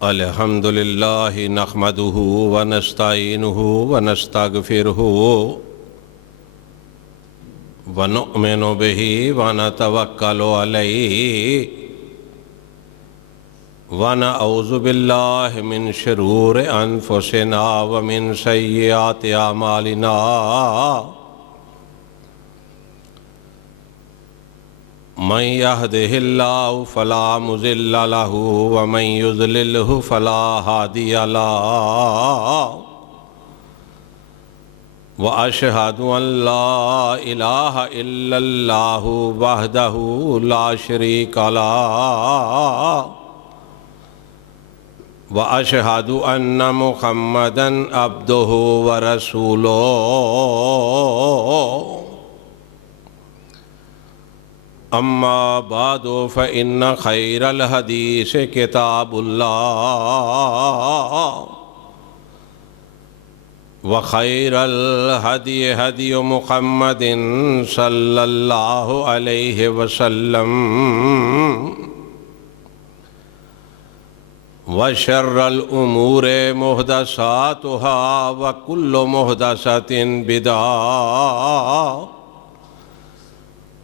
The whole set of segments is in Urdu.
الحمد للہ نحمدہ ونستعینہ ونستغفرہ ونؤمن بہ ونتوکل علیہ ونعوذ باللہ من شرور انفسنا ومن سیئات اعمالنا من يهده الله فلا مضل له ومن يضلله فلا هادي له وأشهد أن لا إله إلا الله وحده لا شريك له وأشهد أن محمدا عبده ورسوله اما بعد فإن خير الحديث كتاب الله وخير الهدي هدي محمد صلى الله عليه وسلم وشر الأمور محدثاتها وكل محدثة بدعة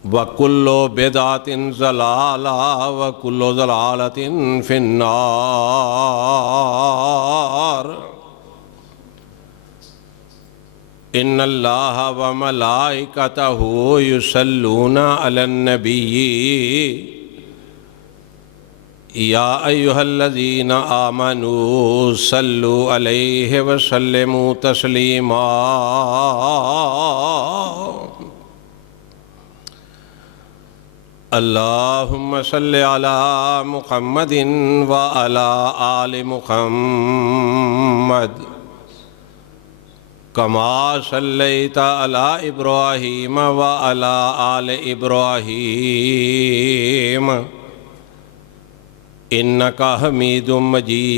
وَكُلُّ بِدْعَةٍ ضَلَالَةٍ وَكُلُّ ضَلَالَةٍ فِي النَّارِ إِنَّ اللَّهَ وَمَلَائِكَتَهُ يُصَلُّونَ عَلَى النَّبِيِّ يَا أَيُّهَا الَّذِينَ آمَنُوا صَلُّوا عَلَيْهِ وَسَلِّمُوا تَسْلِيمًا اللهم صل على محمد وعلى آل محمد كما صليت على إبراهيم وعلى آل إبراهيم إنك حميد مجيد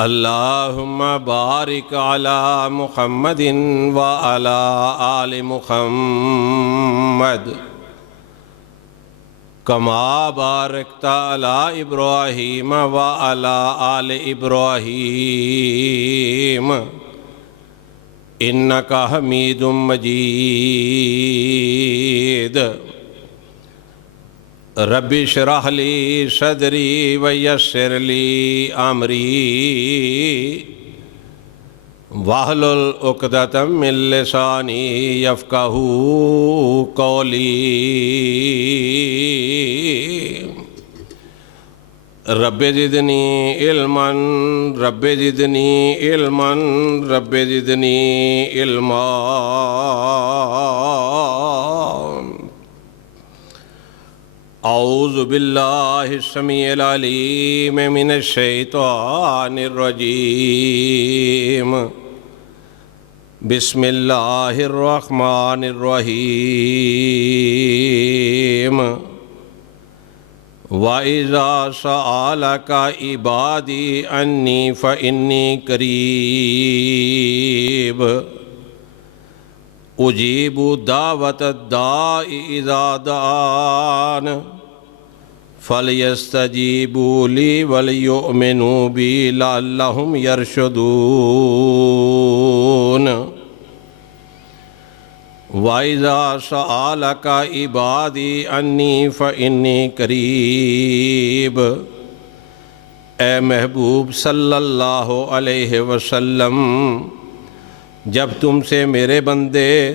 اللهم بارك على محمد وعلى آل محمد كما باركت على إبراهيم وعلى آل إبراهيم إنك حميد مجيد رب اشرح لي صدري ويسر لي أمري واحلل عقدة من لساني يفقهوا قولي رب زدني علما رب زدني علما رب زدني علما اعوذ باللہ السمیع العلیم من الشیطان الرجیم بسم اللہ الرحمن الرحیم وَإِذَا سَأَلَكَ عِبَادِي عَنِّي فَإِنِّي قَرِيبٌ اجیب دعوت الداع اذا دعان فلیستجیبوا لی ولیؤمنوا بی لعلہم یرشدون وَإِذَا سَأَلَكَ عِبَادِي عَنِّي فَإِنِّي قَرِيبٌ اے محبوب صلی اللہ علیہ وسلم جب تم سے میرے بندے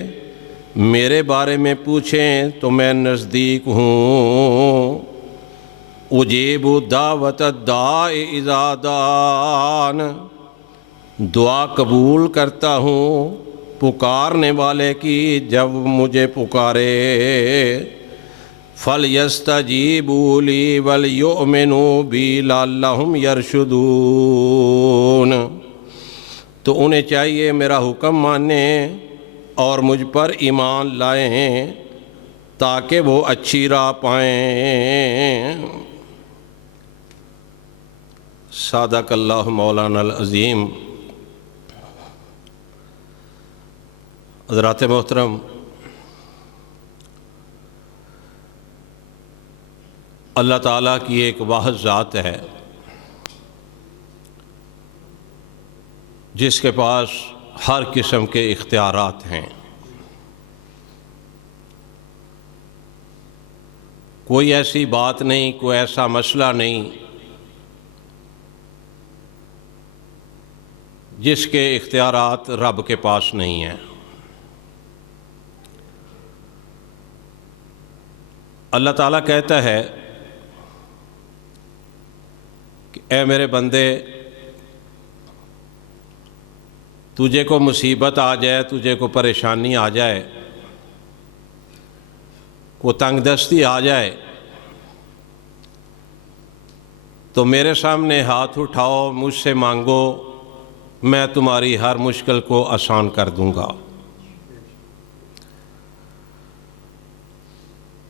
میرے بارے میں پوچھیں تو میں نزدیک ہوں اجیب دعوت الداع اذا دعان دعا قبول کرتا ہوں پکارنے والے کی جب مجھے پکارے فَلْيَسْتَجِيبُوا لِي وَلْيُؤْمِنُوا بِي لَعَلَّهُمْ يَرْشُدُونَ تو انہیں چاہیے میرا حکم مانیں اور مجھ پر ایمان لائیں تاکہ وہ اچھی راہ پائیں صادق اللہ مولانا العظیم۔ حضرات محترم، اللہ تعالیٰ کی ایک واحد ذات ہے جس کے پاس ہر قسم کے اختیارات ہیں. کوئی ایسی بات نہیں، کوئی ایسا مسئلہ نہیں جس کے اختیارات رب کے پاس نہیں ہیں. اللہ تعالیٰ کہتا ہے کہ اے میرے بندے، تجھے کو مصیبت آ جائے، تجھے کو پریشانی آ جائے، کو تنگ دستی آ جائے تو میرے سامنے ہاتھ اٹھاؤ، مجھ سے مانگو، میں تمہاری ہر مشکل کو آسان کر دوں گا.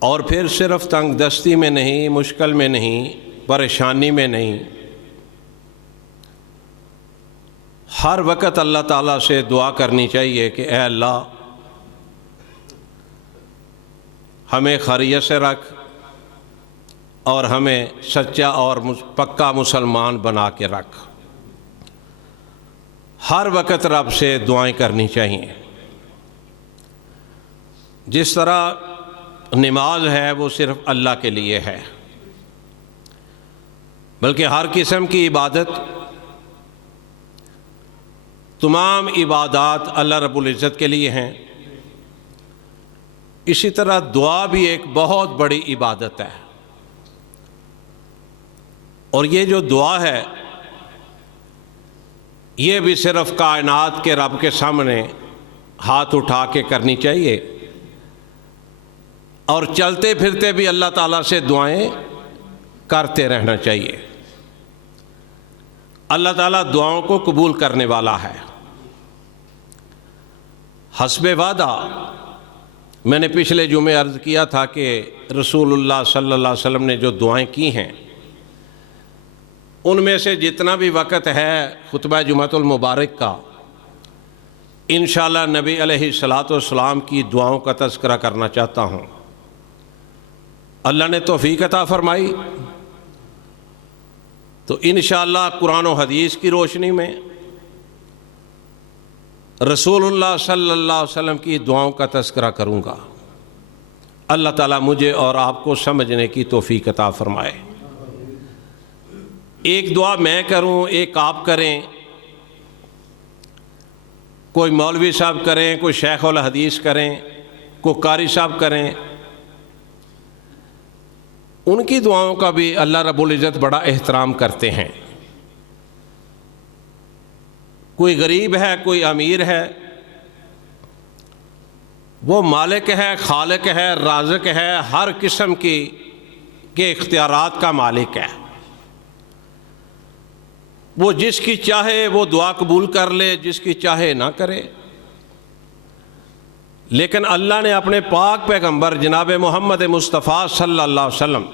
اور پھر صرف تنگ دستی میں نہیں، مشکل میں نہیں، پریشانی میں نہیں، ہر وقت اللہ تعالیٰ سے دعا کرنی چاہیے کہ اے اللہ ہمیں خیریت سے رکھ اور ہمیں سچا اور پکا مسلمان بنا کے رکھ. ہر وقت رب سے دعائیں کرنی چاہیے. جس طرح نماز ہے وہ صرف اللہ کے لیے ہے، بلکہ ہر قسم کی عبادت، تمام عبادات اللہ رب العزت کے لیے ہیں. اسی طرح دعا بھی ایک بہت بڑی عبادت ہے، اور یہ جو دعا ہے یہ بھی صرف کائنات کے رب کے سامنے ہاتھ اٹھا کے کرنی چاہیے، اور چلتے پھرتے بھی اللہ تعالیٰ سے دعائیں کرتے رہنا چاہیے. اللہ تعالیٰ دعاؤں کو قبول کرنے والا ہے. حسب وعدہ میں نے پچھلے جمعے عرض کیا تھا کہ رسول اللہ صلی اللہ علیہ وسلم نے جو دعائیں کی ہیں ان میں سے جتنا بھی وقت ہے خطبہ جمعۃ المبارک کا، انشاءاللہ نبی علیہ الصلاۃ والسلام کی دعاؤں کا تذکرہ کرنا چاہتا ہوں. اللہ نے توفیق عطا فرمائی تو انشاءاللہ قرآن و حدیث کی روشنی میں رسول اللہ صلی اللہ علیہ وسلم کی دعاؤں کا تذکرہ کروں گا. اللہ تعالیٰ مجھے اور آپ کو سمجھنے کی توفیق عطا فرمائے. ایک دعا میں کروں، ایک آپ کریں، کوئی مولوی صاحب کریں، کوئی شیخ الحدیث کریں، کوئی قاری صاحب کریں. ان کی دعاؤں کا بھی اللہ رب العزت بڑا احترام کرتے ہیں. کوئی غریب ہے، کوئی امیر ہے، وہ مالک ہے، خالق ہے، رازق ہے، ہر قسم کے اختیارات کا مالک ہے. وہ جس کی چاہے وہ دعا قبول کر لے، جس کی چاہے نہ کرے. لیکن اللہ نے اپنے پاک پیغمبر جناب محمد مصطفیٰ صلی اللہ علیہ وسلم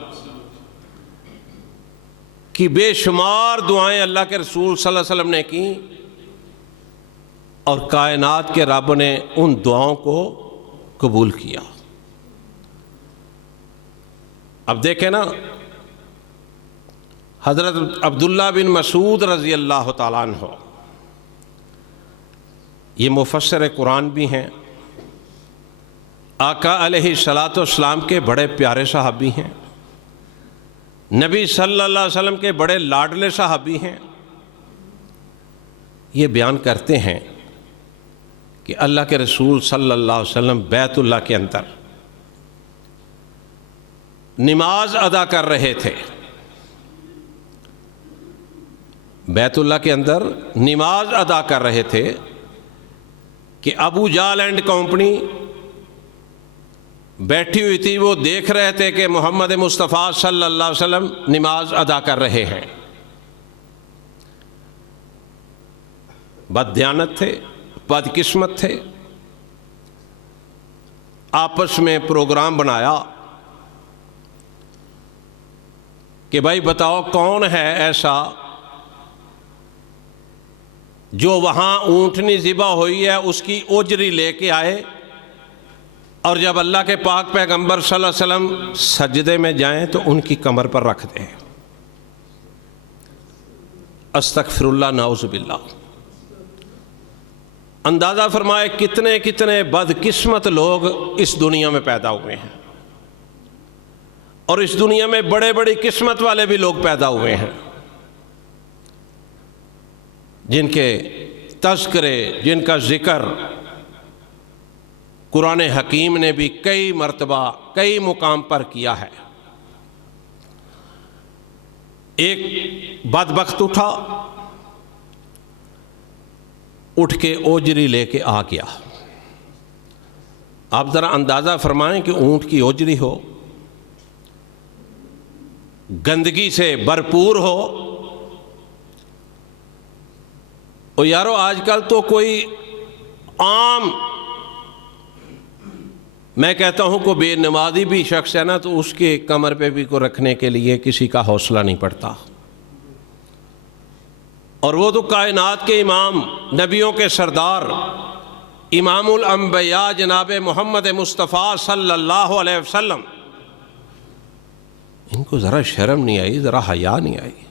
کی بے شمار دعائیں اللہ کے رسول صلی اللہ علیہ وسلم نے کی، اور کائنات کے رب نے ان دعاؤں کو قبول کیا. اب دیکھیں نا، حضرت عبداللہ بن مسعود رضی اللہ تعالیٰ عنہ، یہ مفسر قرآن بھی ہیں، آقا علیہ الصلاۃ والسلام کے بڑے پیارے صحابی ہیں، نبی صلی اللہ علیہ وسلم کے بڑے لاڈلے صحابی ہیں. یہ بیان کرتے ہیں کہ اللہ کے رسول صلی اللہ علیہ وسلم بیت اللہ کے اندر نماز ادا کر رہے تھے. بیت اللہ کے اندر نماز ادا کر رہے تھے کہ ابو جہل اینڈ کمپنی بیٹھی ہوئی تھی. وہ دیکھ رہے تھے کہ محمد مصطفیٰ صلی اللہ علیہ وسلم نماز ادا کر رہے ہیں. بددیانت تھے، بدقسمت تھے. آپس میں پروگرام بنایا کہ بھائی بتاؤ کون ہے ایسا جو وہاں اونٹنی ذبح ہوئی ہے اس کی اجری لے کے آئے اور جب اللہ کے پاک پیغمبر صلی اللہ علیہ وسلم سجدے میں جائیں تو ان کی کمر پر رکھ دیں. استغفر اللہ، نعوذ باللہ. اندازہ فرمائے کتنے کتنے بدقسمت لوگ اس دنیا میں پیدا ہوئے ہیں، اور اس دنیا میں بڑے بڑی قسمت والے بھی لوگ پیدا ہوئے ہیں، جن کے تذکرے، جن کا ذکر قرآن حکیم نے بھی کئی مرتبہ کئی مقام پر کیا ہے. ایک بدبخت اٹھ کے اوجری لے کے آ گیا. آپ ذرا اندازہ فرمائیں کہ اونٹ کی اوجری ہو، گندگی سے بھرپور ہو. اور یارو آج کل تو کوئی عام، میں کہتا ہوں کو بے نمازی بھی شخص ہے نا، تو اس کے کمر پہ بھی کو رکھنے کے لیے کسی کا حوصلہ نہیں پڑتا. اور وہ تو کائنات کے امام، نبیوں کے سردار، امام الانبیاء جناب محمد مصطفیٰ صلی اللہ علیہ وسلم، ان کو ذرا شرم نہیں آئی، ذرا حیا نہیں آئی.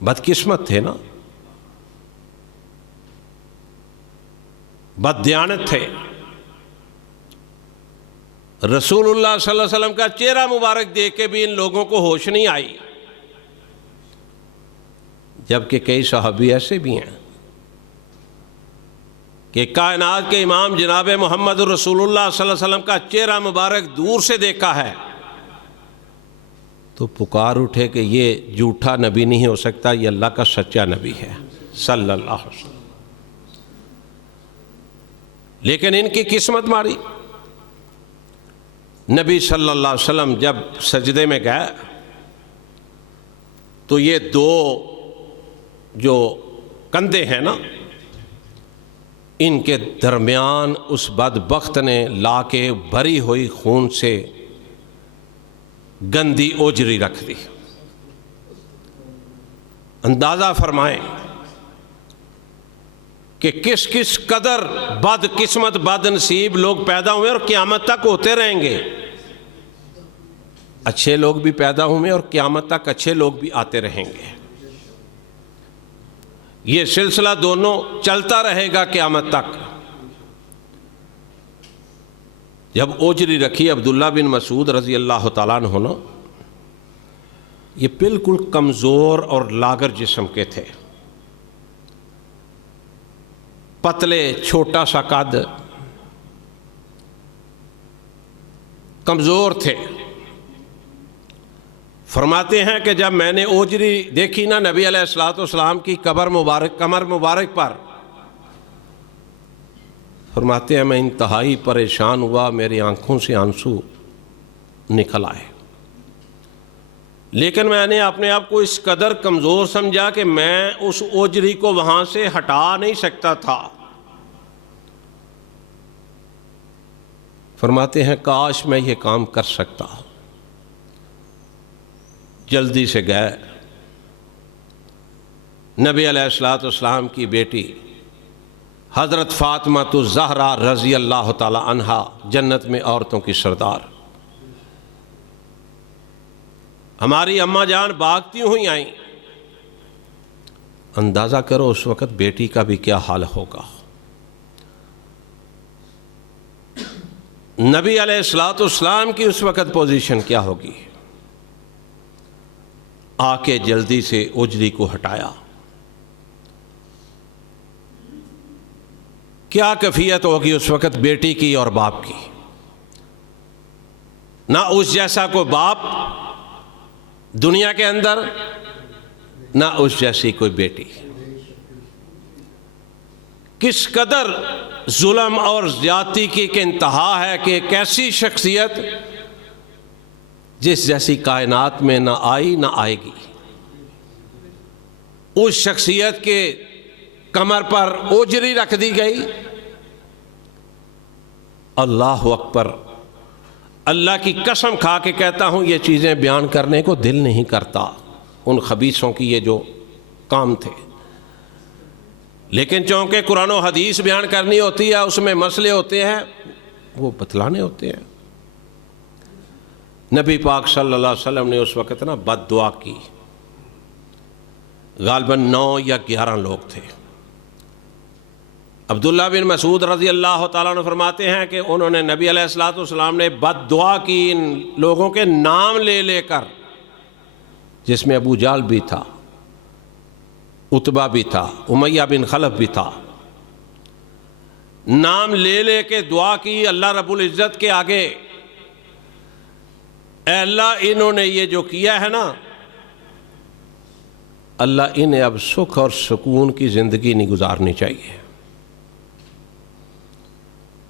بدقسمت تھے نا، بددیانت تھے. رسول اللہ صلی اللہ علیہ وسلم کا چہرہ مبارک دیکھ کے بھی ان لوگوں کو ہوش نہیں آئی. جبکہ کئی صحابی ایسے بھی ہیں کہ کائنات کے امام جناب محمد رسول اللہ صلی اللہ علیہ وسلم کا چہرہ مبارک دور سے دیکھا ہے تو پکار اٹھے کہ یہ جھوٹا نبی نہیں ہو سکتا، یہ اللہ کا سچا نبی ہے صلی اللہ علیہ وسلم. لیکن ان کی قسمت ماری. نبی صلی اللہ علیہ وسلم جب سجدے میں گئے تو یہ دو جو کندھے ہیں نا، ان کے درمیان اس بدبخت نے لا کے بھری ہوئی خون سے گندی اوجری رکھ دی. اندازہ فرمائیں کہ کس کس قدر بد قسمت بد نصیب لوگ پیدا ہوئے اور قیامت تک ہوتے رہیں گے. اچھے لوگ بھی پیدا ہوئے اور قیامت تک اچھے لوگ بھی آتے رہیں گے. یہ سلسلہ دونوں چلتا رہے گا قیامت تک. جب اوجری رکھی عبداللہ بن مسعود رضی اللہ تعالیٰ عنہ نا، یہ بالکل کمزور اور لاغر جسم کے تھے، پتلے، چھوٹا سا قد، کمزور تھے. فرماتے ہیں کہ جب میں نے اوجری دیکھی نا نبی علیہ الصلوۃ والسلام کی کمر مبارک پر، فرماتے ہیں میں انتہائی پریشان ہوا، میری آنکھوں سے آنسو نکل آئے. لیکن میں نے اپنے آپ کو اس قدر کمزور سمجھا کہ میں اس اوجری کو وہاں سے ہٹا نہیں سکتا تھا. فرماتے ہیں کاش میں یہ کام کر سکتا. جلدی سے گئے، نبی علیہ الصلوۃ والسلام کی بیٹی حضرت فاطمہ الزہرا رضی اللہ تعالی عنہا، جنت میں عورتوں کی سردار، ہماری اماں جان بھاگتی ہوئی آئیں. اندازہ کرو اس وقت بیٹی کا بھی کیا حال ہوگا. نبی علیہ الصلوۃ والسلام کی اس وقت پوزیشن کیا ہوگی. آ کے جلدی سے اوجری کو ہٹایا. کیا کیفیت ہوگی اس وقت بیٹی کی اور باپ کی. نہ اس جیسا کوئی باپ دنیا کے اندر، نہ اس جیسی کوئی بیٹی. کس قدر ظلم اور زیادتی کی انتہا ہے کہ ایک ایسی شخصیت جس جیسی کائنات میں نہ آئی نہ آئے گی، اس شخصیت کے کمر پر اوجری رکھ دی گئی. اللہ اکبر. اللہ کی قسم کھا کے کہتا ہوں یہ چیزیں بیان کرنے کو دل نہیں کرتا، ان خبیثوں کی یہ جو کام تھے. لیکن چونکہ قرآن و حدیث بیان کرنی ہوتی ہے، اس میں مسئلے ہوتے ہیں، وہ بتلانے ہوتے ہیں. نبی پاک صلی اللہ علیہ وسلم نے اس وقت نا بد دعا کی. غالباً 9 یا 11 لوگ تھے. عبداللہ بن مسعود رضی اللہ تعالیٰ عنہ فرماتے ہیں کہ انہوں نے نبی علیہ الصلوۃ والسلام نے بد دعا کی ان لوگوں کے نام لے لے کر، جس میں ابو جہل بھی تھا، عتبہ بھی تھا، امیہ بن خلف بھی تھا. نام لے لے کے دعا کی اللہ رب العزت کے آگے، اے اللہ انہوں نے یہ جو کیا ہے نا، اللہ انہیں اب سکھ اور سکون کی زندگی نہیں گزارنی چاہیے.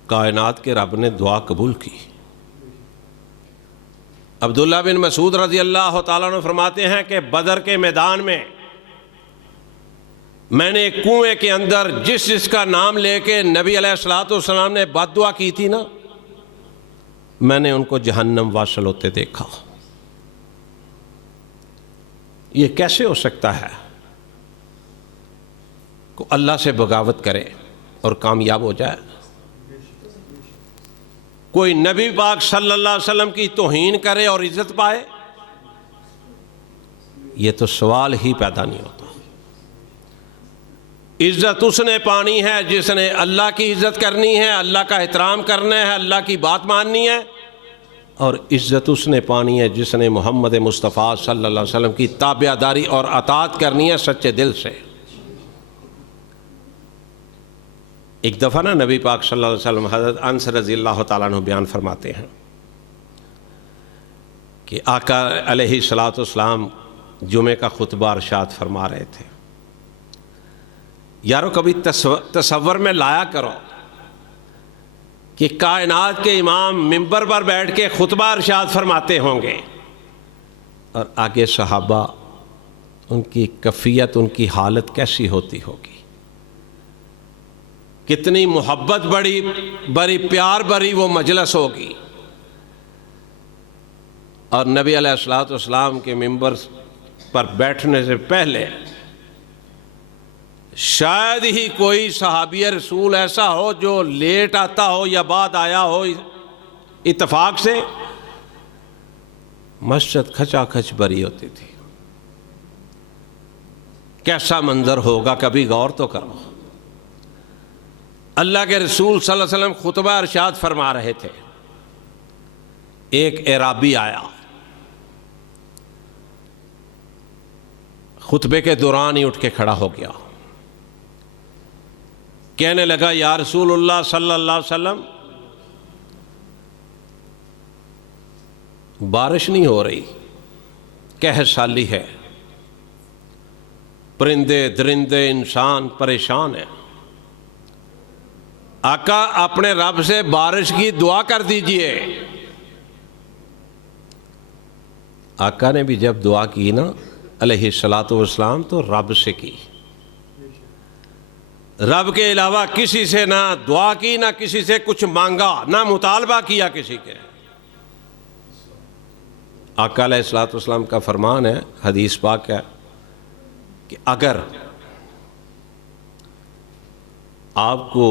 کائنات کے رب نے دعا قبول کی. عبداللہ بن مسعود رضی اللہ تعالیٰ عنہ فرماتے ہیں کہ بدر کے میدان میں نے ایک کنویں کے اندر جس کا نام لے کے نبی علیہ الصلوۃ والسلام نے بد دعا کی تھی نا، میں نے ان کو جہنم واصل ہوتے دیکھا. یہ کیسے ہو سکتا ہے کہ اللہ سے بغاوت کرے اور کامیاب ہو جائے؟ کوئی نبی پاک صلی اللہ علیہ وسلم کی توہین کرے اور عزت پائے؟ یہ تو سوال ہی پیدا نہیں ہوتا. عزت اس نے پانی ہے جس نے اللہ کی عزت کرنی ہے، اللہ کا احترام کرنا ہے، اللہ کی بات ماننی ہے. اور عزت اس نے پانی ہے جس نے محمد مصطفیٰ صلی اللہ علیہ وسلم کی تابعداری اور اطاعت کرنی ہے سچے دل سے. ایک دفعہ نا نبی پاک صلی اللہ علیہ وسلم حضرت انس رضی اللہ تعالیٰ عنہ بیان فرماتے ہیں کہ آقا علیہ الصلوۃ والسلام جمعے کا خطبہ ارشاد فرما رہے تھے. یارو کبھی تصور میں لایا کرو کہ کائنات کے امام منبر پر بیٹھ کے خطبہ ارشاد فرماتے ہوں گے اور آگے صحابہ، ان کی کیفیت، ان کی حالت کیسی ہوتی ہوگی. کتنی محبت بڑی پیار بڑی وہ مجلس ہوگی. اور نبی علیہ الصلوۃ والسلام کے منبر پر بیٹھنے سے پہلے شاید ہی کوئی صحابی رسول ایسا ہو جو لیٹ آتا ہو یا بعد آیا ہو. اتفاق سے مسجد کھچا کھچ بھری ہوتی تھی. کیسا منظر ہوگا، کبھی غور تو کرو. اللہ کے رسول صلی اللہ علیہ وسلم خطبہ ارشاد فرما رہے تھے. ایک اعرابی آیا، خطبے کے دوران ہی اٹھ کے کھڑا ہو گیا. کہنے لگا یا رسول اللہ صلی اللہ علیہ وسلم، بارش نہیں ہو رہی، قحط سالی ہے، پرندے درندے انسان پریشان ہیں. آقا اپنے رب سے بارش کی دعا کر دیجئے. آقا نے بھی جب دعا کی نا علیہ الصلوۃ والسلام تو رب سے کی. رب کے علاوہ کسی سے نہ دعا کی، نہ کسی سے کچھ مانگا، نہ مطالبہ کیا کسی کے. آقا علیہ الصلوۃ والسلام کا فرمان ہے، حدیث پاک ہے کہ اگر آپ کو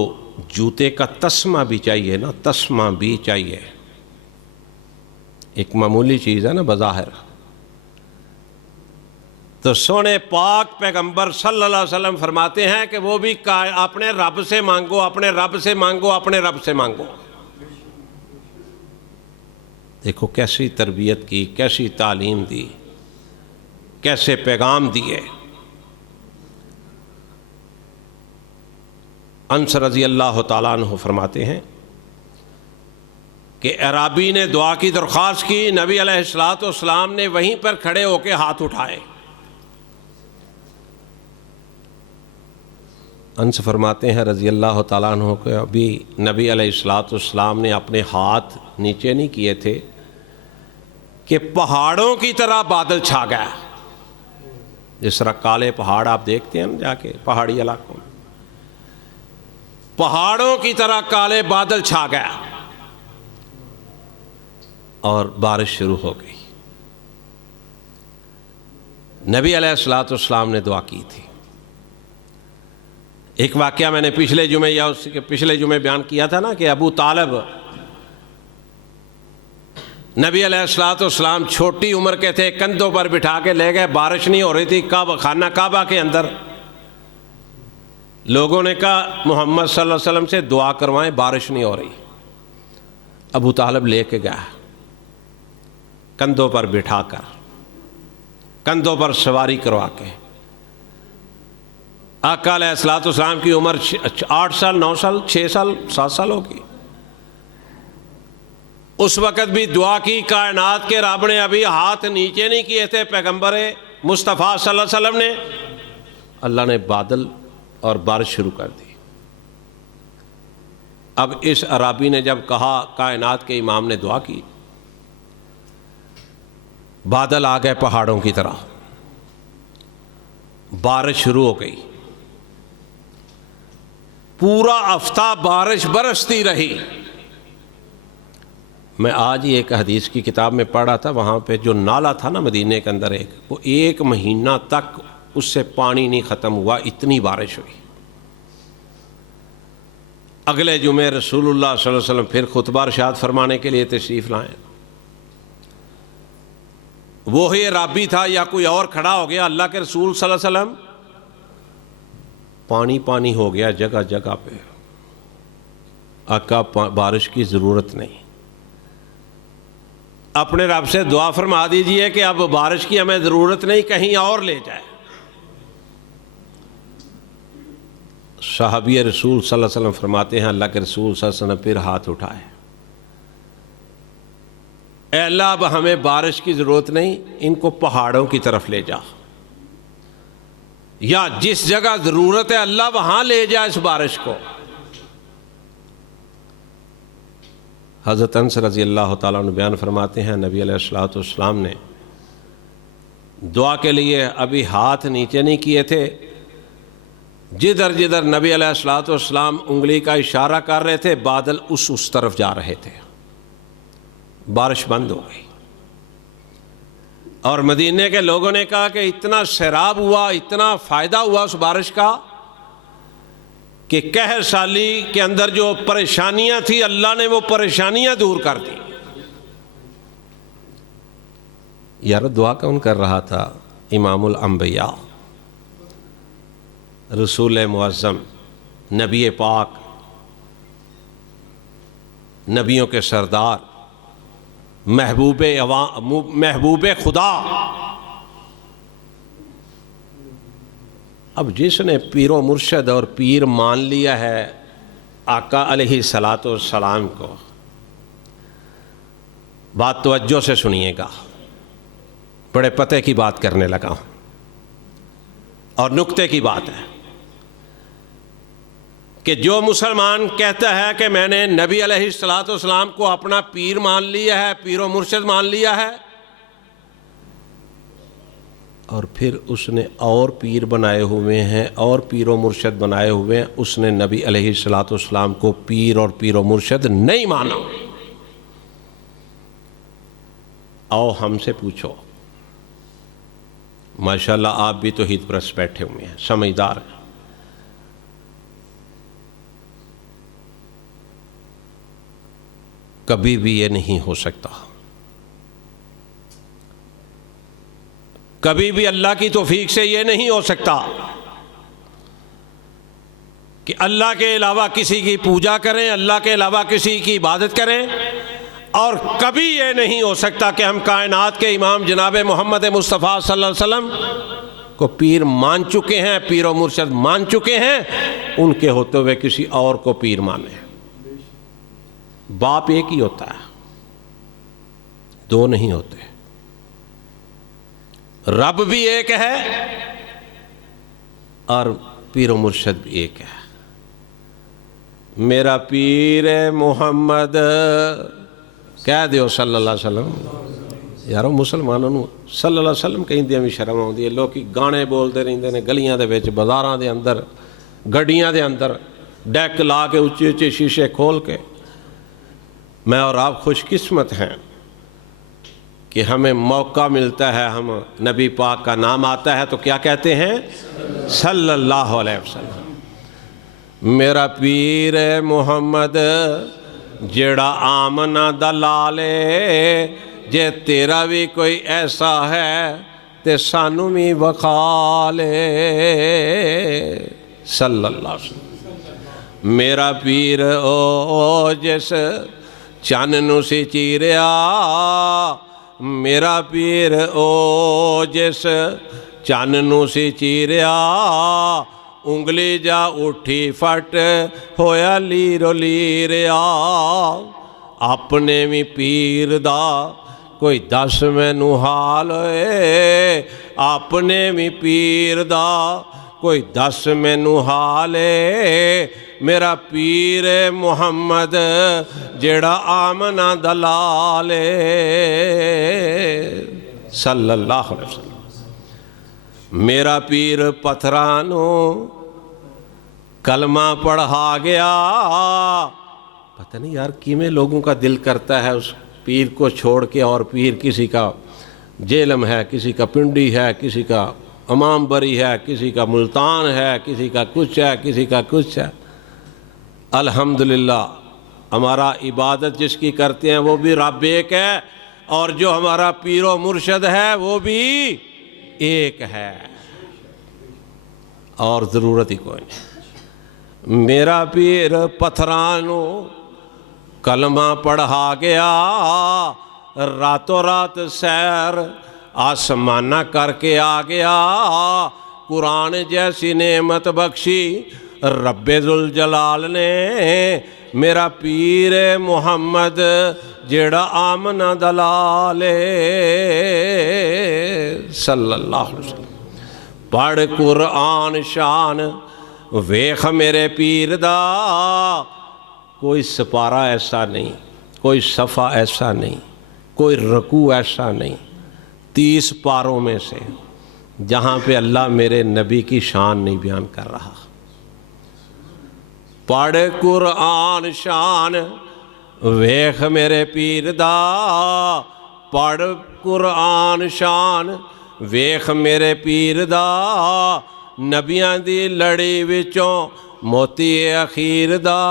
جوتے کا تسمہ بھی چاہیے نا، تسمہ بھی چاہیے، ایک معمولی چیز ہے نا بظاہر، تو سونے پاک پیغمبر صلی اللہ علیہ وسلم فرماتے ہیں کہ وہ بھی اپنے رب سے مانگو، اپنے رب سے مانگو، اپنے رب سے مانگو. دیکھو کیسی تربیت کی، کیسی تعلیم دی، کیسے پیغام دیے. انس رضی اللہ تعالیٰ عنہ فرماتے ہیں کہ اعرابی نے دعا کی درخواست کی، نبی علیہ الصلوۃ والسلام نے وہیں پر کھڑے ہو کے ہاتھ اٹھائے. انس فرماتے ہیں رضی اللہ تعالیٰ عنہ کہ ابھی نبی علیہ الصلوۃ والسلام نے اپنے ہاتھ نیچے نہیں کیے تھے کہ پہاڑوں کی طرح بادل چھا گیا. جس طرح کالے پہاڑ آپ دیکھتے ہیں نا جا کے پہاڑی علاقوں میں، پہاڑوں کی طرح کالے بادل چھا گیا اور بارش شروع ہو گئی. نبی علیہ الصلوۃ والسلام نے دعا کی تھی. ایک واقعہ میں نے پچھلے جمعے یا اس کے پچھلے جمعے بیان کیا تھا نا کہ ابو طالب نبی علیہ الصلوۃ والسلام چھوٹی عمر کے تھے، کندھوں پر بٹھا کے لے گئے، بارش نہیں ہو رہی تھی خانہ کعبہ کے اندر۔ لوگوں نے کہا محمد صلی اللہ علیہ وسلم سے دعا کروائیں، بارش نہیں ہو رہی۔ ابو طالب لے کے گیا، کندھوں پر بٹھا کر، کندھوں پر سواری کروا کے۔ آقا علیہ الصلوۃ والسلام کی عمر 8 سال 9 سال 6 سال 7 سال ہوگی۔ اس وقت بھی دعا کی، کائنات کے رب نے ابھی ہاتھ نیچے نہیں کیے تھے پیغمبر مصطفیٰ صلی اللہ علیہ وسلم نے، اللہ نے بادل اور بارش شروع کر دی۔ اب اس عرابی نے جب کہا، کائنات کے امام نے دعا کی، بادل آ گئے پہاڑوں کی طرح، بارش شروع ہو گئی، پورا ہفتہ بارش برستی رہی۔ میں آج ہی ایک حدیث کی کتاب میں پڑھا تھا، وہاں پہ جو نالہ تھا نا مدینے کے اندر وہ 1 مہینہ تک اس سے پانی نہیں ختم ہوا، اتنی بارش ہوئی۔ اگلے جمعے رسول اللہ صلی اللہ علیہ وسلم پھر خطبہ ارشاد فرمانے کے لیے تشریف لائیں۔ وہی رابی تھا یا کوئی اور کھڑا ہو گیا، اللہ کے رسول صلی اللہ علیہ وسلم، پانی پانی ہو گیا جگہ جگہ پہ، آقا بارش کی ضرورت نہیں۔ اپنے رب سے دعا فرما دیجئے کہ اب بارش کی ہمیں ضرورت نہیں، کہیں اور لے جائے۔ صحابی رسول صلی اللہ علیہ وسلم فرماتے ہیں، اللہ کے رسول صلی اللہ علیہ وسلم پھر ہاتھ اٹھائے، اے اللہ اب ہمیں بارش کی ضرورت نہیں، ان کو پہاڑوں کی طرف لے جا، یا جس جگہ ضرورت ہے اللہ وہاں لے جا اس بارش کو۔ حضرت انس رضی اللہ تعالیٰ عنہ بیان فرماتے ہیں، نبی علیہ الصلوۃ والسلام نے دعا کے لیے ابھی ہاتھ نیچے نہیں کیے تھے، جدھر جدھر نبی علیہ الصلوۃ والسلام انگلی کا اشارہ کر رہے تھے، بادل اس طرف جا رہے تھے، بارش بند ہو گئی۔ اور مدینے کے لوگوں نے کہا کہ اتنا سیراب ہوا، اتنا فائدہ ہوا اس بارش کا کہ قحط سالی کے اندر جو پریشانیاں تھیں، اللہ نے وہ پریشانیاں دور کر دی۔ یار دعا کون کر رہا تھا؟ امام الانبیاء، رسول معظم، نبی پاک، نبیوں کے سردار، محبوب خدا۔ اب جس نے پیر و مرشد اور پیر مان لیا ہے آقا علیہ الصلوۃ والسلام کو، بات توجہ سے سنیے گا، بڑے پتے کی بات کرنے لگا ہوں اور نکتے کی بات ہے کہ جو مسلمان کہتا ہے کہ میں نے نبی علیہ الصلوۃ والسلام کو اپنا پیر مان لیا ہے، پیر و مرشد مان لیا ہے، اور پھر اس نے اور پیر بنائے ہوئے ہیں اور پیر و مرشد بنائے ہوئے ہیں، اس نے نبی علیہ الصلوۃ والسلام کو پیر اور پیر و مرشد نہیں مانا۔ آؤ ہم سے پوچھو، ماشاءاللہ آپ بھی توحید پرست بیٹھے ہوئے ہیں، سمجھدار ہیں، کبھی بھی یہ نہیں ہو سکتا، کبھی بھی اللہ کی توفیق سے یہ نہیں ہو سکتا کہ اللہ کے علاوہ کسی کی پوجا کریں، اللہ کے علاوہ کسی کی عبادت کریں، اور کبھی یہ نہیں ہو سکتا کہ ہم کائنات کے امام جناب محمد مصطفیٰ صلی اللہ علیہ وسلم کو پیر مان چکے ہیں، پیر و مرشد مان چکے ہیں، ان کے ہوتے ہوئے کسی اور کو پیر مانیں۔ باپ ایک ہی ہوتا ہے، دو نہیں ہوتے، رب بھی ایک ہے اور پیر و مرشد بھی ایک ہے۔ میرا پیر محمد کہہ دیو صلی اللہ علیہ وسلم۔ یارو مسلمانوں صلی اللہ علیہ وسلم کہیں دیا بھی شرم آتی ہے، لوگ گانے بولتے رہتے ہیں گلیاں دے وچ، بازاراں دے اندر، گڈیاں دے اندر، ڈیک لا کے اچھے اچھے شیشے کھول کے۔ میں اور آپ خوش قسمت ہیں کہ ہمیں موقع ملتا ہے، ہم نبی پاک کا نام آتا ہے تو کیا کہتے ہیں؟ صلی اللہ علیہ وسلم۔ میرا پیر محمد جیڑا آمنا دا لالے جے تیرا بھی کوئی ایسا ہے تے سانو بھی وکھا لے صلی اللہ علیہ وسلم۔ میرا پیر او جس چن نو سی چیریا، میرا پیر او جس چن نو سی چیریا، انگلی جا اٹھی فٹ ہویا لیرو لیریا، اپنے بھی پیر دا کوئی دس مینو حال ہوئے، اپنے بھی پیر دا کوئی دس مینو حال ہے، میرا پیر محمد جیڑا آمنا دلال صلی اللہ علیہ وسلم۔ میرا پیر پتھرانو کلمہ پڑھا گیا، پتہ نہیں یار کیویں لوگوں کا دل کرتا ہے اس پیر کو چھوڑ کے اور پیر کسی کا جیلم ہے، کسی کا پنڈی ہے، کسی کا امام بری ہے، کسی کا ملتان ہے، کسی کا کچھ ہے، کسی کا کچھ ہے۔ الحمدللہ ہمارا عبادت جس کی کرتے ہیں وہ بھی رب ایک ہے، اور جو ہمارا پیر و مرشد ہے وہ بھی ایک ہے، اور ضرورت ہی کوئی نہیں۔ میرا پیر پتھرانو کلمہ پڑھا گیا، راتوں رات سیر آسمانہ کر کے آ گیا، قرآن جیسی نعمت بخشی رب ذوالجلال نے، میرا پیر محمد جیڑا آمنا دلال صلی اللہ علیہ وسلم۔ پڑھ قرآن شان ویخ میرے پیر دا، کوئی سپارہ ایسا نہیں، کوئی صفحہ ایسا نہیں، کوئی رکوع ایسا نہیں 30 پاروں میں سے جہاں پہ اللہ میرے نبی کی شان نہیں بیان کر رہا۔ پڑھ قرآن شان ویخ میرے پیر دا، پڑھ قرآن شان ویخ میرے پیر دا، نبیاں دی لڑی وچوں موتی اخیر دا،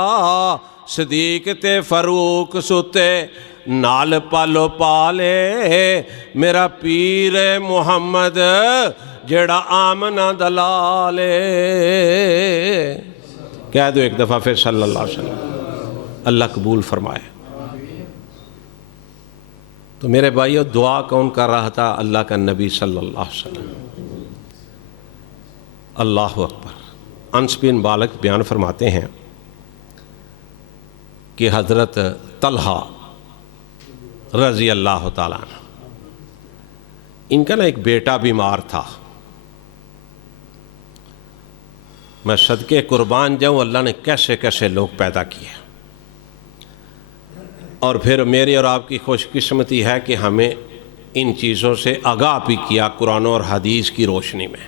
صدیق تے فاروق ستے نال پالو پالے، میرا پیر محمد جڑا آمنا دلال کہہ دو ایک دفعہ پھر صلی اللہ علیہ وسلم، اللہ قبول فرمائے۔ تو میرے بھائیو دعا کون کر رہا تھا؟ اللہ کا نبی صلی اللہ علیہ وسلم۔ اللہ اکبر۔ انس بن مالک بیان فرماتے ہیں کہ حضرت طلحہ رضی اللہ تعالیٰ عنہ، ان کا ایک بیٹا بیمار تھا۔ میں صدقے قربان جاؤں اللہ نے کیسے کیسے لوگ پیدا کیے، اور پھر میری اور آپ کی خوش قسمتی ہے کہ ہمیں ان چیزوں سے آگاہ بھی کیا قرآن اور حدیث کی روشنی میں۔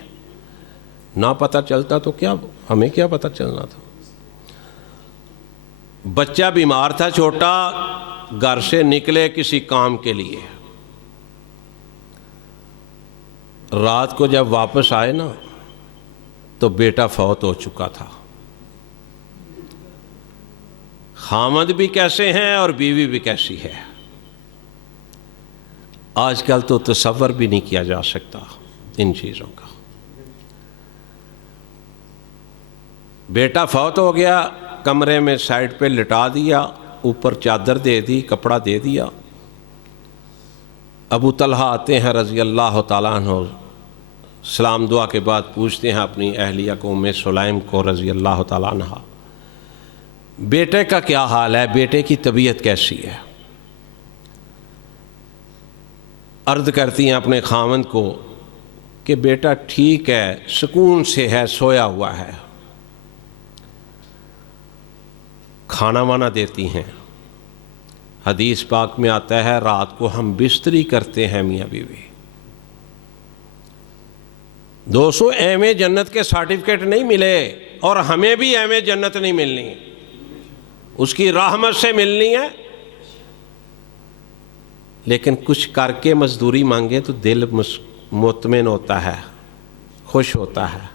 نہ پتہ چلتا تو کیا ہمیں کیا پتہ چلنا تھا۔ بچہ بیمار تھا چھوٹا، گھر سے نکلے کسی کام کے لیے، رات کو جب واپس آئے نا تو بیٹا فوت ہو چکا تھا۔ خامد بھی کیسے ہیں اور بیوی بھی کیسی ہے، آج کل تو تصور بھی نہیں کیا جا سکتا ان چیزوں کا۔ بیٹا فوت ہو گیا، کمرے میں سائڈ پہ لٹا دیا، اوپر چادر دے دی، کپڑا دے دیا۔ ابو طلحہ آتے ہیں رضی اللہ تعالیٰ عنہ، سلام دعا کے بعد پوچھتے ہیں اپنی اہلیہ کو ام سلیم کو رضی اللہ تعالیٰ عنہ، بیٹے کا کیا حال ہے، بیٹے کی طبیعت کیسی ہے؟ عرض کرتی ہیں اپنے خاوند کو کہ بیٹا ٹھیک ہے، سکون سے ہے، سویا ہوا ہے۔ کھانا وانا دیتی ہیں۔ حدیث پاک میں آتا ہے رات کو ہم بستری کرتے ہیں میاں بیوی۔ 200 ایم اے جنت کے سرٹیفکیٹ نہیں ملے، اور ہمیں بھی ایم اے جنت نہیں ملنی، اس کی رحمت سے ملنی ہے، لیکن کچھ کر کے مزدوری مانگے تو دل مطمئن ہوتا ہے، خوش ہوتا ہے۔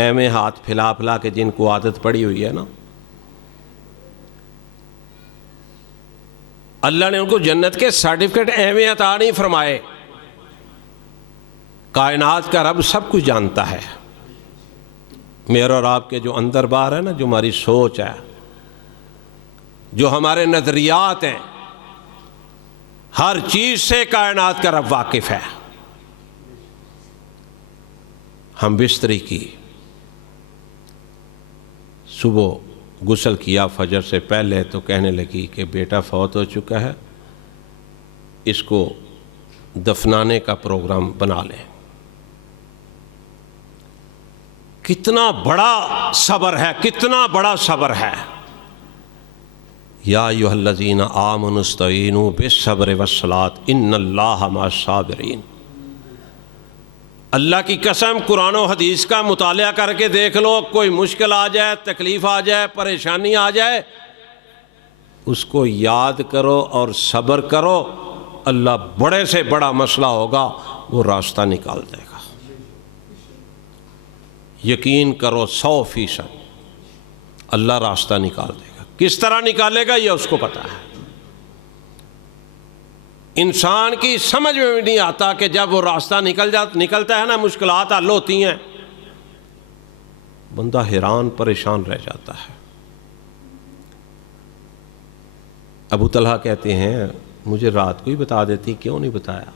ایم اے ہاتھ پھلا پھلا کے جن کو عادت پڑی ہوئی ہے نا، اللہ نے ان کو جنت کے سرٹیفکیٹ ایویں عطا نہیں فرمائے. کائنات کا رب سب کچھ جانتا ہے. میرے اور آپ کے جو اندر باہر ہے نا، جو ہماری سوچ ہے، جو ہمارے نظریات ہیں، ہر چیز سے کائنات کا رب واقف ہے. ہم بستری کی صبح غسل کیا فجر سے پہلے تو کہنے لگی کہ بیٹا فوت ہو چکا ہے، اس کو دفنانے کا پروگرام بنا لیں. کتنا بڑا صبر ہے، کتنا بڑا صبر ہے. یا ایھا الذین آمنوا استعینوا بالصبر والصلاۃ ان اللہ مع الصابرین. اللہ کی قسم قرآن و حدیث کا مطالعہ کر کے دیکھ لو، کوئی مشکل آ جائے، تکلیف آ جائے، پریشانی آ جائے، اس کو یاد کرو اور صبر کرو. اللہ بڑے سے بڑا مسئلہ ہوگا وہ راستہ نکال دے گا. یقین کرو 100%، اللہ راستہ نکال دے گا. کس طرح نکالے گا یہ اس کو پتا ہے. انسان کی سمجھ میں بھی نہیں آتا کہ جب وہ راستہ نکلتا ہے نا، مشکلات حل ہوتی ہیں، بندہ حیران پریشان رہ جاتا ہے. ابو طلحہ کہتے ہیں مجھے رات کو ہی بتا دیتی، کیوں نہیں بتایا؟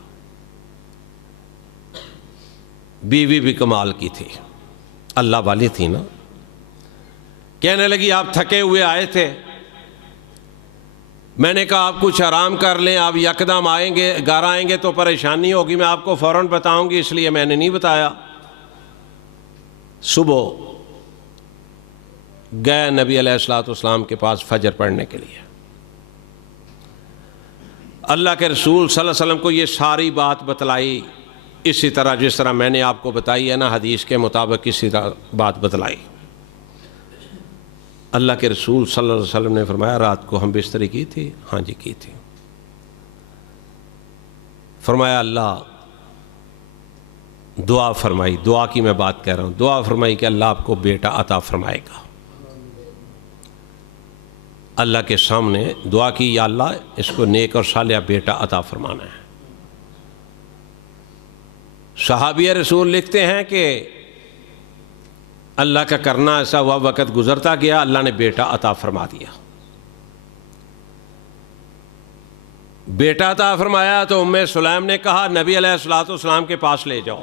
بیوی بھی کمال کی تھی، اللہ والی تھی نا. کہنے لگی آپ تھکے ہوئے آئے تھے، میں نے کہا آپ کچھ آرام کر لیں، آپ یکدم آئیں گے، گھر آئیں گے تو پریشانی ہوگی، میں آپ کو فوراً بتاؤں گی، اس لیے میں نے نہیں بتایا. صبح گئے نبی علیہ الصلوۃ والسلام کے پاس فجر پڑھنے کے لیے. اللہ کے رسول صلی اللہ علیہ وسلم کو یہ ساری بات بتلائی اسی طرح جس طرح میں نے آپ کو بتائی ہے نا، حدیث کے مطابق اسی طرح بات بتلائی. اللہ کے رسول صلی اللہ علیہ وسلم نے فرمایا رات کو ہم بستری کی تھی؟ ہاں جی کی تھی. فرمایا اللہ دعا فرمائی، دعا کی میں بات کہہ رہا ہوں، دعا فرمائی کہ اللہ آپ کو بیٹا عطا فرمائے گا. اللہ کے سامنے دعا کی، یا اللہ اس کو نیک اور صالح بیٹا عطا فرمانا ہے. صحابی رسول لکھتے ہیں کہ اللہ کا کرنا ایسا ہوا، وقت گزرتا گیا، اللہ نے بیٹا عطا فرما دیا. بیٹا عطا فرمایا تو ام سلیم نے کہا نبی علیہ الصلوۃ والسلام کے پاس لے جاؤ.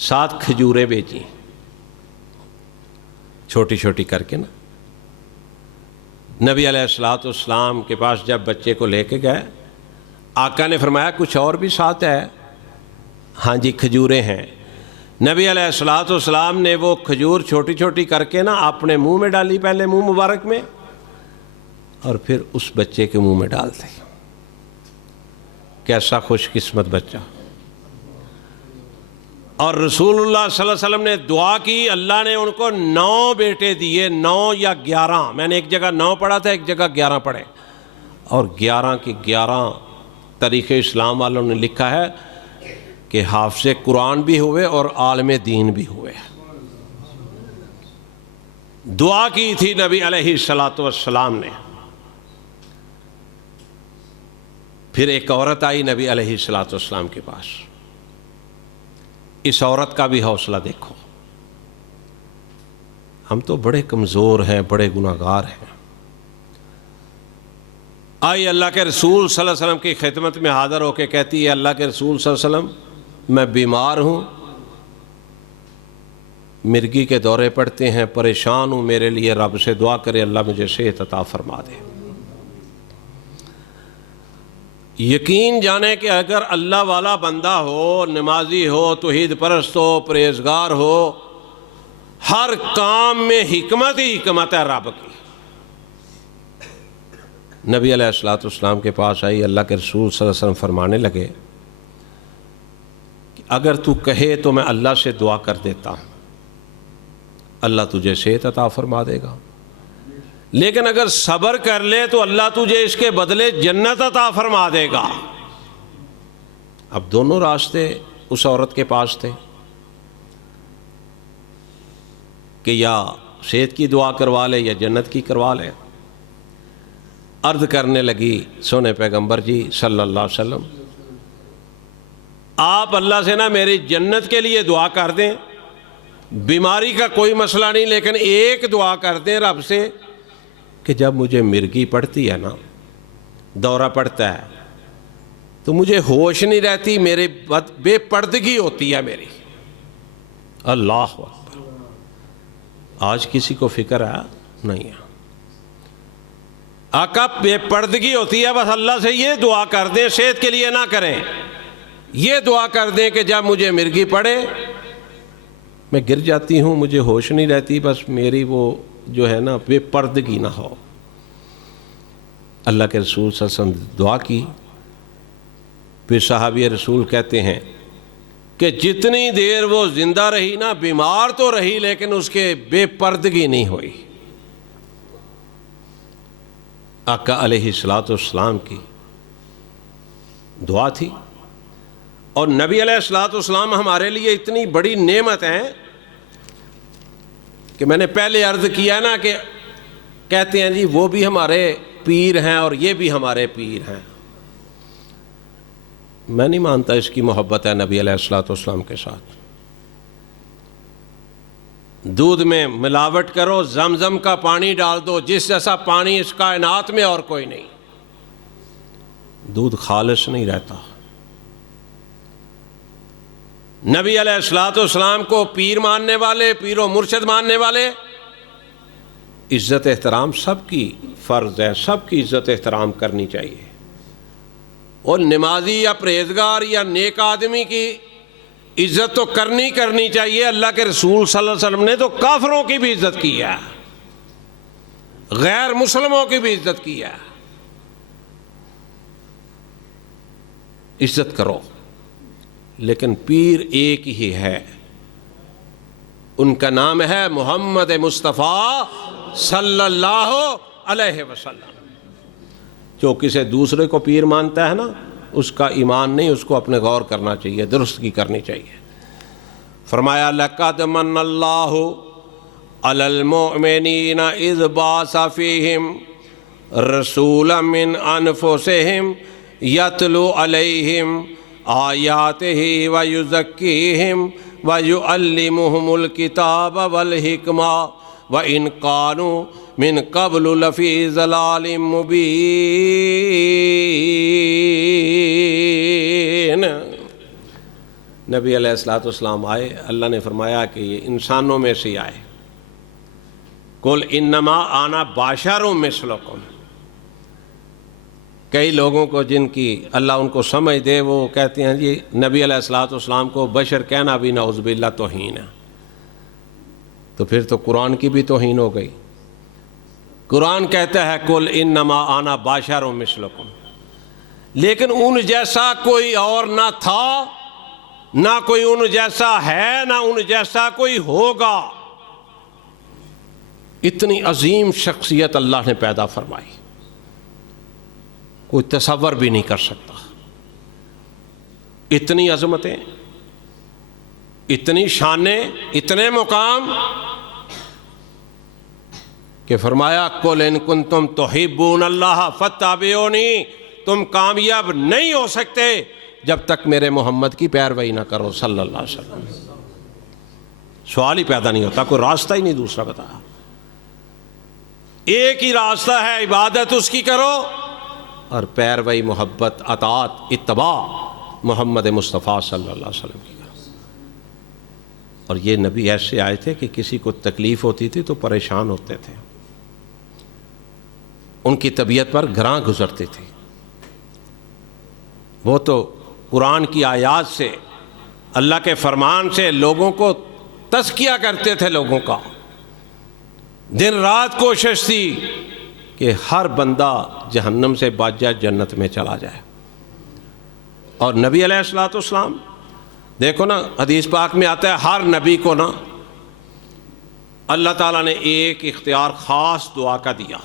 7 کھجوریں بیچیں چھوٹی چھوٹی کر کے نا. نبی علیہ الصلوۃ والسلام کے پاس جب بچے کو لے کے گئے، آقا نے فرمایا کچھ اور بھی ساتھ ہے؟ ہاں جی کھجوریں ہیں. نبی علیہ الصلوۃ والسلام نے وہ کھجور چھوٹی چھوٹی کر کے نا اپنے منہ میں ڈالی، پہلے منہ مبارک میں، اور پھر اس بچے کے منہ میں ڈال دی. کیسا خوش قسمت بچہ. اور رسول اللہ صلی اللہ علیہ وسلم نے دعا کی، اللہ نے ان کو 9 بیٹے دیے، 9 یا 11. میں نے ایک جگہ 9 پڑھا تھا، ایک جگہ 11 پڑھے، اور 11 کی 11 تاریخ اسلام والوں نے لکھا ہے کہ حافظ قرآن بھی ہوئے اور عالم دین بھی ہوئے. دعا کی تھی نبی علیہ الصلوۃ والسلام نے. پھر ایک عورت آئی نبی علیہ الصلوۃ والسلام کے پاس. اس عورت کا بھی حوصلہ دیکھو. ہم تو بڑے کمزور ہیں، بڑے گناہگار ہیں. آئی اللہ کے رسول صلی اللہ علیہ وسلم کی خدمت میں حاضر ہو کے کہتی ہے اللہ کے رسول صلی اللہ علیہ وسلم میں بیمار ہوں، مرگی کے دورے پڑتے ہیں، پریشان ہوں، میرے لیے رب سے دعا کرے اللہ مجھے صحت عطا فرما دے. یقین جانے کہ اگر اللہ والا بندہ ہو، نمازی ہو، توحید پرست ہو، پرہیزگار ہو، ہر کام میں حکمت ہی حکمت ہے رب کی. نبی علیہ الصلوۃ والسلام کے پاس آئی، اللہ کے رسول صلی اللہ علیہ وسلم فرمانے لگے کہ اگر تو کہے تو میں اللہ سے دعا کر دیتا ہوں، اللہ تجھے صحت عطا فرما دے گا، لیکن اگر صبر کر لے تو اللہ تجھے اس کے بدلے جنت عطا فرما دے گا. اب دونوں راستے اس عورت کے پاس تھے کہ یا صحت کی دعا کروا لے یا جنت کی کروا لے. عرض کرنے لگی سونے پیغمبر جی صلی اللہ علیہ وسلم آپ اللہ سے نا میری جنت کے لیے دعا کر دیں، بیماری کا کوئی مسئلہ نہیں، لیکن ایک دعا کر دیں رب سے کہ جب مجھے مرگی پڑتی ہے نا، دورہ پڑتا ہے تو مجھے ہوش نہیں رہتی، میرے بے پردگی ہوتی ہے میری۔ اللہ اکبر! آج کسی کو فکر ہے؟ نہیں ہے۔ آقا بے پردگی ہوتی ہے، بس اللہ سے یہ دعا کر دیں، صحت کے لیے نہ کریں، یہ دعا کر دیں کہ جب مجھے مرگی پڑے میں گر جاتی ہوں، مجھے ہوش نہیں رہتی، بس میری وہ جو ہے نا بے پردگی نہ ہو۔ اللہ کے رسول صلی اللہ علیہ وسلم دعا کی، پھر صحابی رسول کہتے ہیں کہ جتنی دیر وہ زندہ رہی نا، بیمار تو رہی لیکن اس کے بے پردگی نہیں ہوئی۔ آقا علیہ الصلوۃ والسلام کی دعا تھی، اور نبی علیہ الصلوۃ والسلام ہمارے لیے اتنی بڑی نعمت ہیں کہ میں نے پہلے عرض کیا نا کہ کہتے ہیں جی وہ بھی ہمارے پیر ہیں اور یہ بھی ہمارے پیر ہیں۔ میں نہیں مانتا اس کی محبت ہے نبی علیہ الصلوۃ والسلام کے ساتھ۔ دودھ میں ملاوٹ کرو، زمزم کا پانی ڈال دو، جس جیسا پانی اس کائنات میں اور کوئی نہیں، دودھ خالص نہیں رہتا۔ نبی علیہ الصلوۃ والسلام کو پیر ماننے والے، پیر و مرشد ماننے والے، عزت احترام سب کی فرض ہے، سب کی عزت احترام کرنی چاہیے، اور نمازی یا پرہیزگار یا نیک آدمی کی عزت تو کرنی چاہیے۔ اللہ کے رسول صلی اللہ علیہ وسلم نے تو کافروں کی بھی عزت کی ہے، غیر مسلموں کی بھی عزت کی ہے۔ عزت کرو، لیکن پیر ایک ہی ہے، ان کا نام ہے محمد مصطفیٰ صلی اللہ علیہ وسلم۔ جو کسی دوسرے کو پیر مانتا ہے نا، اس کا ایمان نہیں، اس کو اپنے غور کرنا چاہیے، درستگی کرنی چاہیے۔ فرمایا لَقَدْ مَنَّ اللَّهُ عَلَى الْمُؤْمِنِينَ إِذْ بَعَثَ فِيهِمْ رَسُولًا مِّنْ أَنفُسِهِمْ يَتْلُو عَلَيْهِمْ آيَاتِهِ وَيُزَكِّيهِمْ وَيُعَلِّمُهُمُ الْكِتَابَ وَالْحِكْمَةَ وَإِنْ كَانُوا من قبل لفی ضلال مبین۔ نبی علیہ الصلوۃ والسلام آئے، اللہ نے فرمایا کہ یہ انسانوں میں سے آئے، قل انما انا بشر مثلکم۔ کئی لوگوں کو جن کی اللہ ان کو سمجھ دے وہ کہتے ہیں جی نبی علیہ الصلوۃ والسلام کو بشر کہنا بھی نعوذ باللہ توہین ہے، تو پھر تو قرآن کی بھی توہین ہو گئی۔ قرآن کہتا ہے قل انما انا بشر مثلکم، لیکن ان جیسا کوئی اور نہ تھا، نہ کوئی ان جیسا ہے، نہ ان جیسا کوئی ہوگا۔ اتنی عظیم شخصیت اللہ نے پیدا فرمائی، کوئی تصور بھی نہیں کر سکتا۔ اتنی عظمتیں، اتنی شانیں، اتنے مقام کہ فرمایا قل ان کنتم تحبون اللہ فاتبعونی، تم کامیاب نہیں ہو سکتے جب تک میرے محمد کی پیروی نہ کرو صلی اللہ علیہ وسلم۔ سوال ہی پیدا نہیں ہوتا، کوئی راستہ ہی نہیں دوسرا بتایا، ایک ہی راستہ ہے، عبادت اس کی کرو اور پیروی، محبت، اطاعت، اتباع محمد مصطفیٰ صلی اللہ علیہ وسلم کی کرو۔ اور یہ نبی ایسے آئے تھے کہ کسی کو تکلیف ہوتی تھی تو پریشان ہوتے تھے، ان کی طبیعت پر گراں گزرتی تھی، وہ تو قرآن کی آیات سے، اللہ کے فرمان سے لوگوں کو تزکیہ کرتے تھے، لوگوں کا دن رات کوشش تھی کہ ہر بندہ جہنم سے بچ جائے، جنت میں چلا جائے۔ اور نبی علیہ الصلوۃ والسلام دیکھو نا، حدیث پاک میں آتا ہے ہر نبی کو نا اللہ تعالیٰ نے ایک اختیار خاص دعا کا دیا۔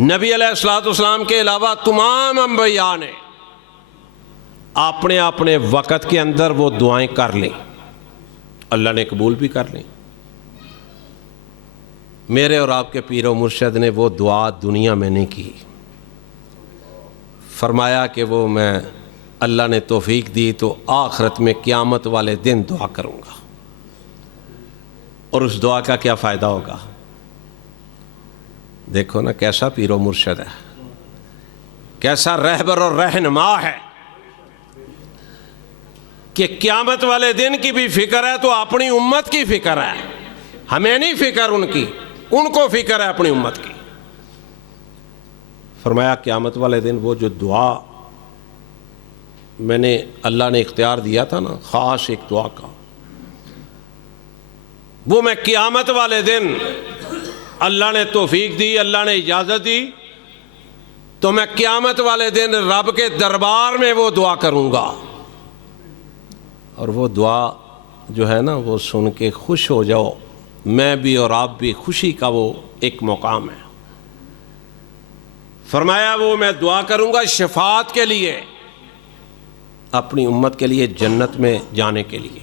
نبی علیہ الصلوۃ والسلام کے علاوہ تمام انبیاء نے اپنے اپنے وقت کے اندر وہ دعائیں کر لیں، اللہ نے قبول بھی کر لیں۔ میرے اور آپ کے پیر و مرشد نے وہ دعا دنیا میں نہیں کی. فرمایا کہ وہ میں اللہ نے توفیق دی تو آخرت میں قیامت والے دن دعا کروں گا. اور اس دعا کا کیا فائدہ ہوگا؟ دیکھو نا کیسا پیر و مرشد ہے، کیسا رہبر اور رہنما ہے کہ قیامت والے دن کی بھی فکر ہے تو اپنی امت کی فکر ہے. ہمیں نہیں فکر ان کی، ان کو فکر ہے اپنی امت کی. فرمایا قیامت والے دن وہ جو دعا میں نے اللہ نے اختیار دیا تھا نا، خاص ایک دعا کا، وہ میں قیامت والے دن اللہ نے توفیق دی، اللہ نے اجازت دی تو میں قیامت والے دن رب کے دربار میں وہ دعا کروں گا. اور وہ دعا جو ہے نا وہ سن کے خوش ہو جاؤ، میں بھی اور آپ بھی، خوشی کا وہ ایک مقام ہے. فرمایا وہ میں دعا کروں گا شفاعت کے لیے، اپنی امت کے لیے، جنت میں جانے کے لیے.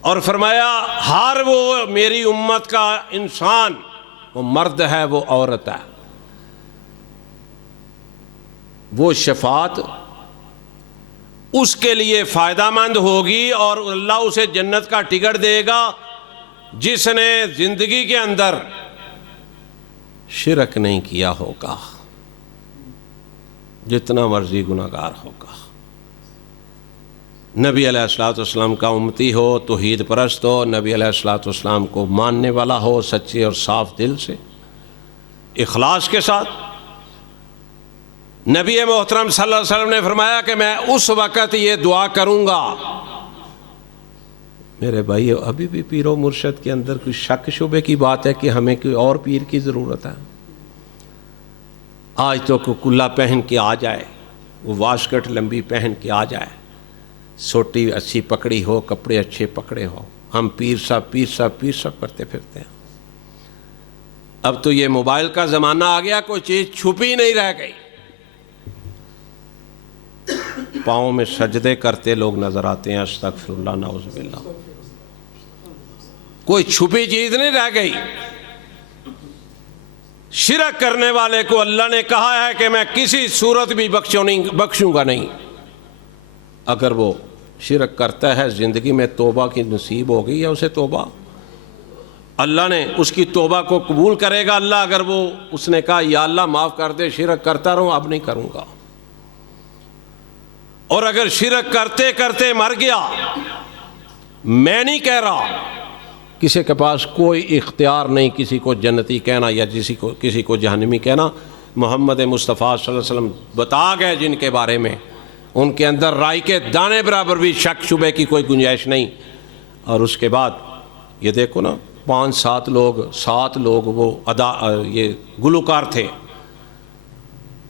اور فرمایا ہر وہ میری امت کا انسان، وہ مرد ہے وہ عورت ہے، وہ شفاعت اس کے لیے فائدہ مند ہوگی اور اللہ اسے جنت کا ٹکٹ دے گا جس نے زندگی کے اندر شرک نہیں کیا ہوگا، جتنا مرضی گناہگار ہوگا. نبی علیہ الصلوۃ والسلام کا امتی ہو، توحید پرست ہو، نبی علیہ الصلوۃ والسلام کو ماننے والا ہو، سچے اور صاف دل سے، اخلاص کے ساتھ. نبی محترم صلی اللہ علیہ وسلم نے فرمایا کہ میں اس وقت یہ دعا کروں گا. میرے بھائی ابھی بھی پیر و مرشد کے اندر کوئی شک شبے کی بات ہے کہ ہمیں کوئی اور پیر کی ضرورت ہے؟ آج تو کوئی کلا پہن کے آ جائے، وہ واسکٹ لمبی پہن کے آ جائے، سوٹی اچھی پکڑی ہو، کپڑے اچھے پکڑے ہو، ہم پیر صاحب پیر صاحب پیر صاحب کرتے پھرتے ہیں. اب تو یہ موبائل کا زمانہ آ گیا، کوئی چیز چھپی نہیں رہ گئی. پاؤں میں سجدے کرتے لوگ نظر آتے ہیں، استغفر اللہ نعوذ باللہ. کوئی چھپی چیز نہیں رہ گئی. شرک کرنے والے کو اللہ نے کہا ہے کہ میں کسی صورت بھی بخشوں گا نہیں. اگر وہ شرک کرتا ہے، زندگی میں توبہ کی نصیب ہو گئی ہے اسے توبہ، اللہ نے اس کی توبہ کو قبول کرے گا. اللہ اگر وہ اس نے کہا یا اللہ معاف کر دے، شرک کرتا رہوں اب نہیں کروں گا، اور اگر شرک کرتے کرتے مر گیا، میں نہیں کہہ رہا، کسی کے پاس کوئی اختیار نہیں کسی کو جنتی کہنا یا کسی کو جہنمی کہنا. محمد مصطفیٰ صلی اللہ علیہ وسلم بتا گئے جن کے بارے میں، ان کے اندر رائی کے دانے برابر بھی شک شبے کی کوئی گنجائش نہیں. اور اس کے بعد یہ دیکھو نا، 7 لوگ وہ یہ گلوکار تھے،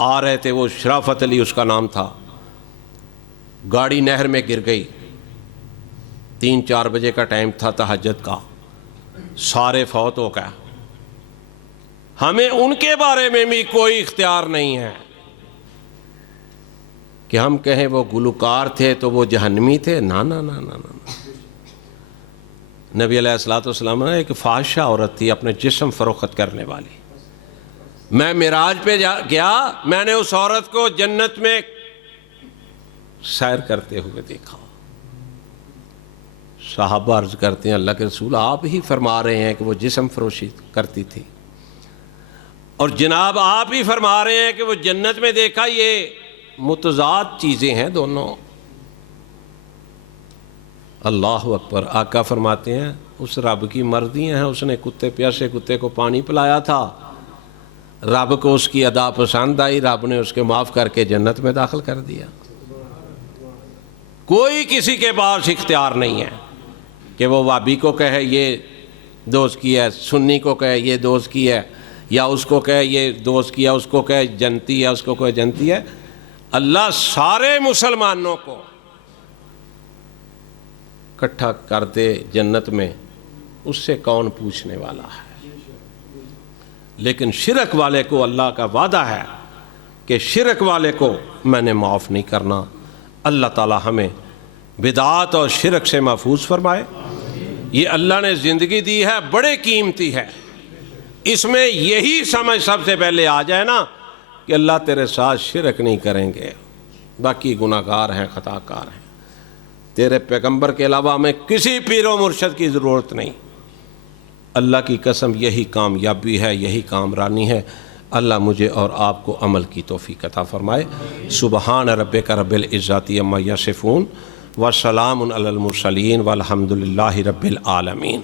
آ رہے تھے، وہ شرافت علی اس کا نام تھا. گاڑی نہر میں گر گئی، 3-4 بجے کا ٹائم تھا تہجد کا، سارے فوت ہو گئے. ہمیں ان کے بارے میں بھی کوئی اختیار نہیں ہے کہ ہم کہیں وہ گلوکار تھے تو وہ جہنمی تھے. نا نا نا نا نا. نبی علیہ الصلوۃ والسلام نے ایک فاحشہ عورت تھی اپنے جسم فروخت کرنے والی، میں معراج پہ گیا، میں نے اس عورت کو جنت میں سیر کرتے ہوئے دیکھا. صحابہ عرض کرتے ہیں اللہ کے رسول آپ ہی فرما رہے ہیں کہ وہ جسم فروشی کرتی تھی، اور جناب آپ ہی فرما رہے ہیں کہ وہ جنت میں دیکھا. یہ متضاد چیزیں ہیں دونوں. اللہ اکبر. آقا فرماتے ہیں اس رب کی مرضیاں ہیں، اس نے پیاسے کتے کو پانی پلایا تھا، رب کو اس کی ادا پسند آئی، رب نے اس کے معاف کر کے جنت میں داخل کر دیا. کوئی کسی کے پاس اختیار نہیں ہے کہ وہ وابی کو کہے یہ دوست کی ہے، سنی کو کہے یہ دوست کی ہے، یا اس کو کہے یہ دوست کی ہے، اس کو کہے جنتی ہے، اس کو کہے جنتی ہے. اللہ سارے مسلمانوں کو اکٹھا کر دے جنت میں، اس سے کون پوچھنے والا ہے. لیکن شرک والے کو اللہ کا وعدہ ہے کہ شرک والے کو میں نے معاف نہیں کرنا. اللہ تعالی ہمیں بدعات اور شرک سے محفوظ فرمائے. یہ اللہ نے زندگی دی ہے، بڑے قیمتی ہے. اس میں یہی سمجھ سب سے پہلے آ جائے نا کہ اللہ تیرے ساتھ شرک نہیں کریں گے، باقی گناہ گار ہیں، خطا کار ہیں، تیرے پیغمبر کے علاوہ ہمیں کسی پیر و مرشد کی ضرورت نہیں۔ اللہ کی قسم یہی کامیابی ہے، یہی کامرانی ہے۔ اللہ مجھے اور آپ کو عمل کی توفیق عطا فرمائے۔ سبحان ربک رب العزت عما یصفون وسلام علی المرسلین والحمد للہ رب العالمین۔